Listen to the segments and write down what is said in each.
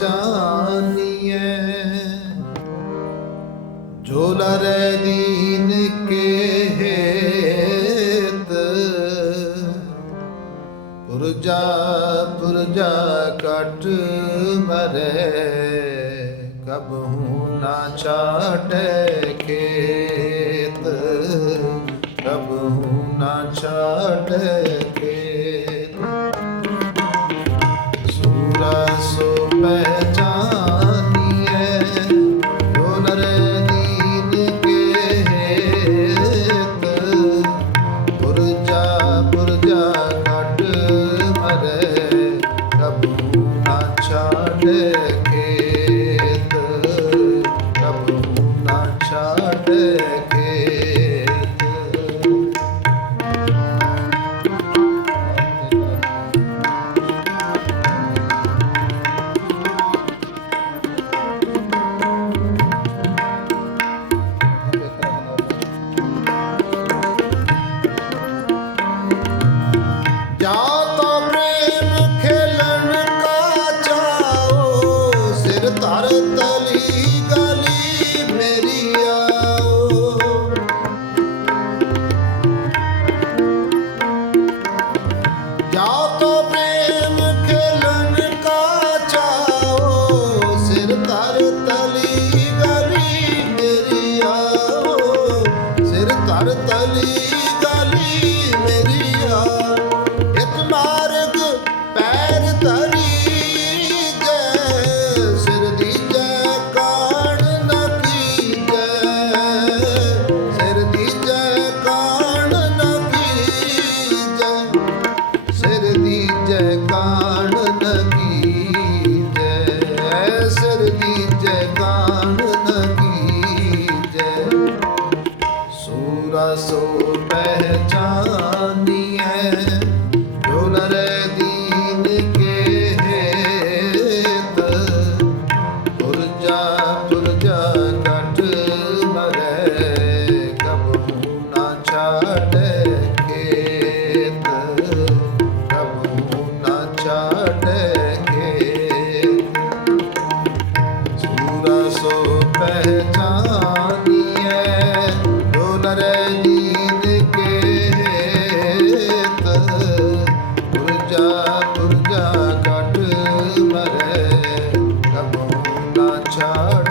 ਜਾਨੀਐ। ਜੋ ਦੀਨ ਕੇ ਹੇਤ, ਪੁਰਜਾ ਪੁਰਜਾ ਮਰੇ। ਕਬਹੂ ਨਾ ਛਾਟੇ ਖੇਤ ਕਬਹੂ ਨਾ ਛਾਟੇ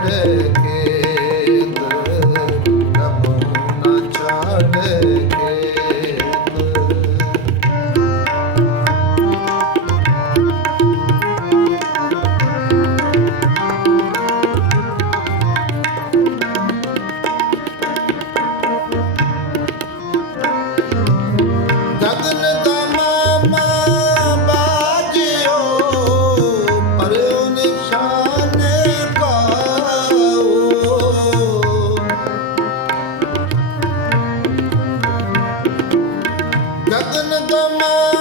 Hey. gonna go more.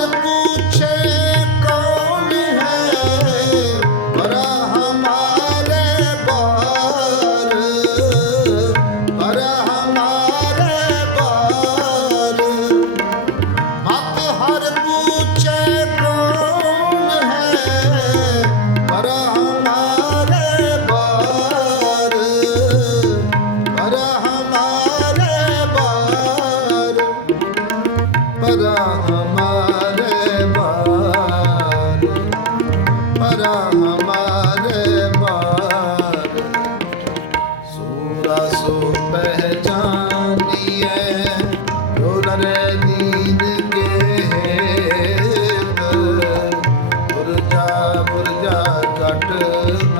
other. Nanak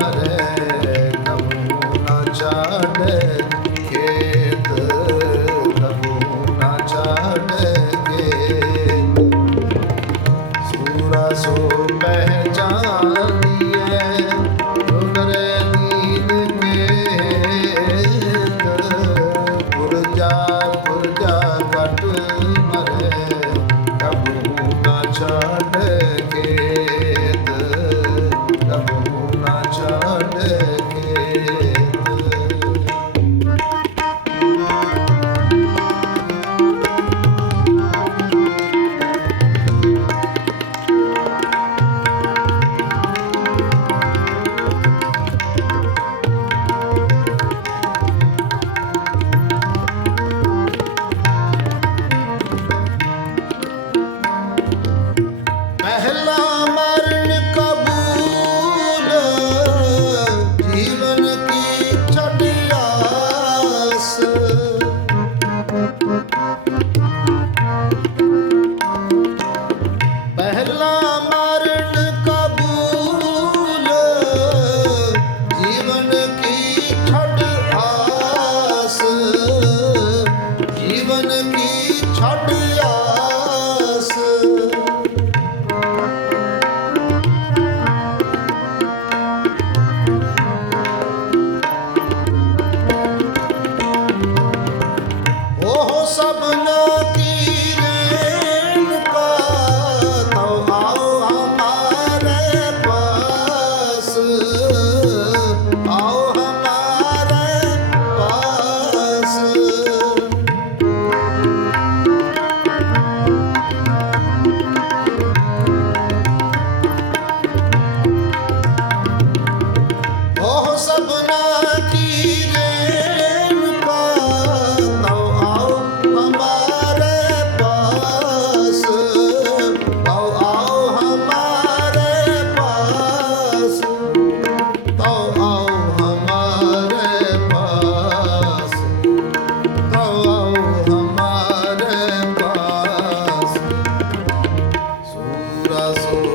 azul.